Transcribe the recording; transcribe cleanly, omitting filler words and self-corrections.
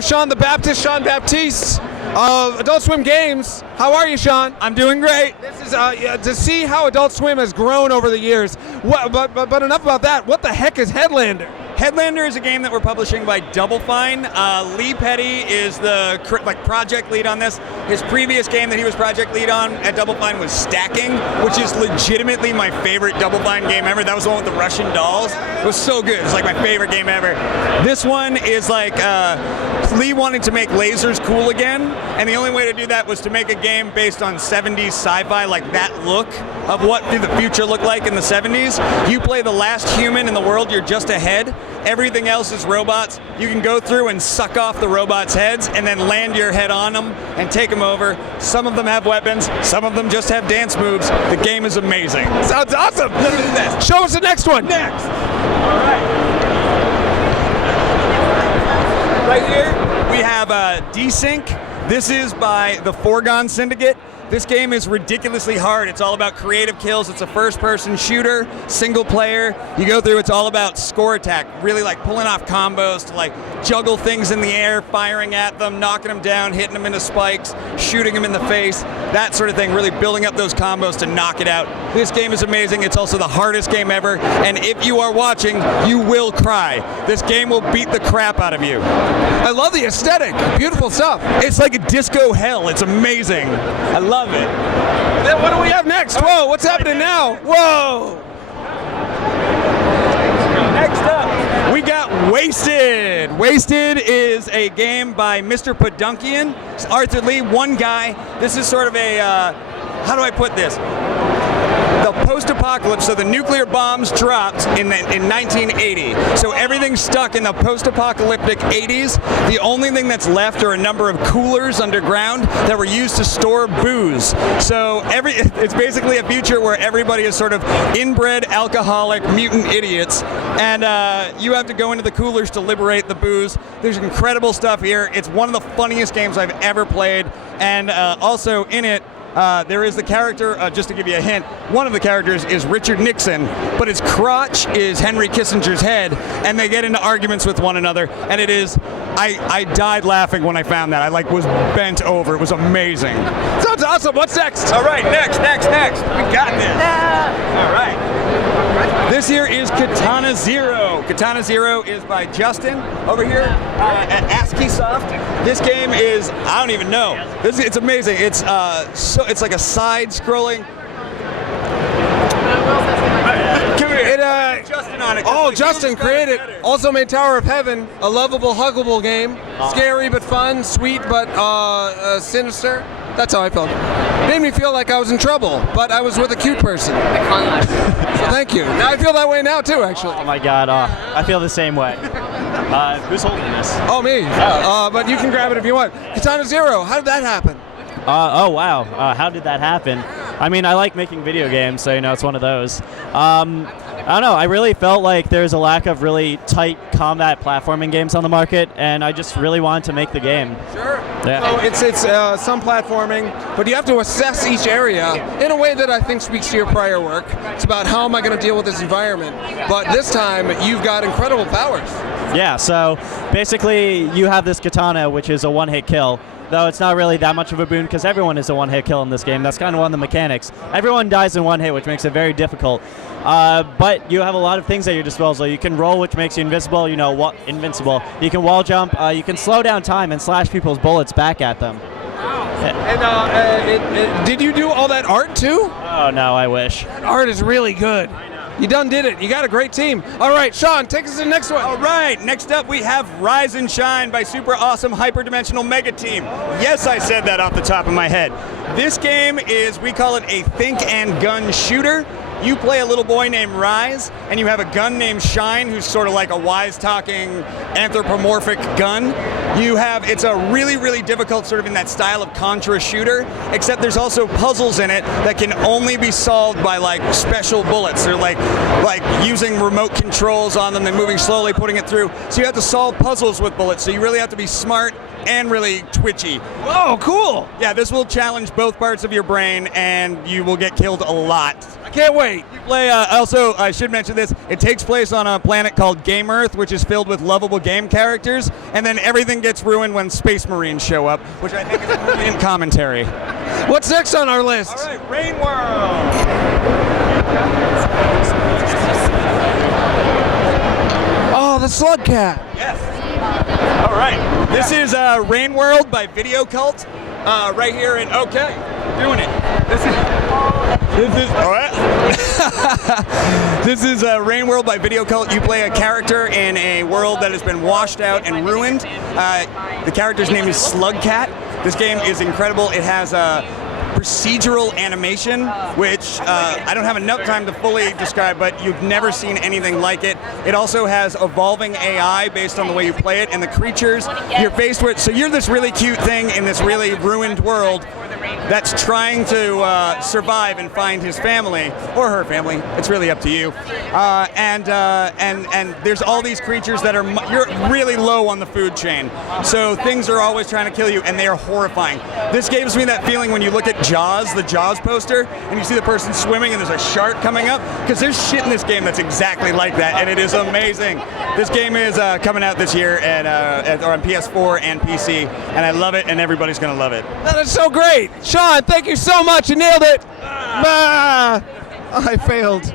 with Sean the Baptist, Sean Baptiste of Adult Swim Games. How are you, Sean? I'm doing great. This is to see how Adult Swim has grown over the years. But enough about that. What the heck is Headlander? Headlander is a game that we're publishing by Double Fine. Lee Petty is the project lead on this. His previous game that he was project lead on at Double Fine was Stacking, which is legitimately my favorite Double Fine game ever. That was the one with the Russian dolls. It was so good. It's like my favorite game ever. This one is like Lee wanted to make lasers cool again, and the only way to do that was to make a game based on 70s sci-fi, like that look of what did the future look like in the 70s. You play the last human in the world, you're just ahead. Everything else is robots. You can go through and suck off the robots' heads and then land your head on them and take them over. Some of them have weapons, some of them just have dance moves. The game is amazing. Sounds awesome. Look at this. Show us the next one. Next. All right. Right here, we have Desync. This is by the Foregone Syndicate. This game is ridiculously hard. It's all about creative kills. It's a first-person shooter, single player. You go through, it's all about score attack, really like pulling off combos to like juggle things in the air, firing at them, knocking them down, hitting them into spikes, shooting them in the face, that sort of thing, really building up those combos to knock it out. This game is amazing. It's also the hardest game ever, and if you are watching, you will cry. This game will beat the crap out of you. I love the aesthetic. Beautiful stuff. It's like a disco hell. It's amazing. I love it. Then what do we have next? Whoa, what's happening now? Whoa! Next up, we got Wasted. Wasted is a game by Mr. Podunkian, Arthur Lee, one guy. This is sort of a, how do I put this? The post-apocalypse, so the nuclear bombs dropped in 1980. So everything's stuck in the post-apocalyptic 80s. The only thing that's left are a number of coolers underground that were used to store booze. So it's basically a future where everybody is sort of inbred, alcoholic, mutant idiots, and you have to go into the coolers to liberate the booze. There's incredible stuff here. It's one of the funniest games I've ever played, and also in it, there is the character, just to give you a hint, one of the characters is Richard Nixon, but his crotch is Henry Kissinger's head, and they get into arguments with one another, and it is, I died laughing when I found that. I was bent over. It was amazing. Sounds awesome. What's next? All right, next. We got this. All right. This here is Katana Zero. Katana Zero is by Justin over here at ASCII Soft. This game is, I don't even know. It's amazing. It's it's like a side-scrolling. Justin on it. Oh, Justin created. Also made Tower of Heaven, a lovable, huggable game. Scary but fun, sweet but sinister. That's how I felt. Made me feel like I was in trouble, but I was with a cute person. So thank you. Now I feel that way now too, actually. Oh my God, I feel the same way. Who's holding this? Oh, me. But you can grab it if you want. Katana Zero, how did that happen? Oh wow, how did that happen? I mean, I like making video games, so it's one of those. I don't know, I really felt like there's a lack of really tight combat platforming games on the market, and I just really wanted to make the game. Sure. Yeah. So it's some platforming, but you have to assess each area in a way that I think speaks to your prior work. It's about how am I going to deal with this environment, but this time you've got incredible powers. Yeah, so basically you have this katana, which is a one-hit kill. Though it's not really that much of a boon because everyone is a one-hit kill in this game. That's kind of one of the mechanics. Everyone dies in one hit, which makes it very difficult. But you have a lot of things at your disposal. You can roll, which makes you invisible. Invincible. You can wall jump. You can slow down time and slash people's bullets back at them. And did you do all that art too? Oh no, I wish. That art is really good. You done did it. You got a great team. All right, Sean, take us to the next one. All right, next up we have Rise and Shine by super awesome hyperdimensional mega team. Yes, I said that off the top of my head. This game is, we call it a think and gun shooter. You play a little boy named Rise, and you have a gun named Shine, who's sort of like a wise-talking anthropomorphic gun. It's a really, really difficult sort of in that style of Contra shooter, except there's also puzzles in it that can only be solved by like special bullets. They're like using remote controls on them and moving slowly, putting it through. So you have to solve puzzles with bullets, so you really have to be smart and really twitchy. Whoa, cool. Yeah, this will challenge both parts of your brain, and you will get killed a lot. I can't wait. You play. Also, I should mention this. It takes place on a planet called Game Earth, which is filled with lovable game characters, and then everything gets ruined when Space Marines show up, which I think is a brilliant commentary. What's next on our list? All right, Rain World. Oh, the Slug Cat. Yes. All right. This is Rain World by Video Cult. Right here in doing it. This is all right. This is Rain World by Video Cult. You play a character in a world that has been washed out and ruined. The character's name is Slug Cat. This game is incredible. It has a procedural animation, which I don't have enough time to fully describe, but you've never seen anything like it. It also has evolving AI based on the way you play it, and the creatures you're faced with. So you're this really cute thing in this really ruined world that's trying to survive and find his family or her family. It's really up to you. And there's all these creatures that you're really low on the food chain. So things are always trying to kill you, and they are horrifying. This gives me that feeling when you look at Jaws, the Jaws poster, and you see the person swimming and there's a shark coming up, because there's shit in this game that's exactly like that, and it is amazing. This game is coming out this year on PS4 and PC, and I love it, and everybody's gonna love it. That is so great. Sean, thank you so much. You nailed it. I failed.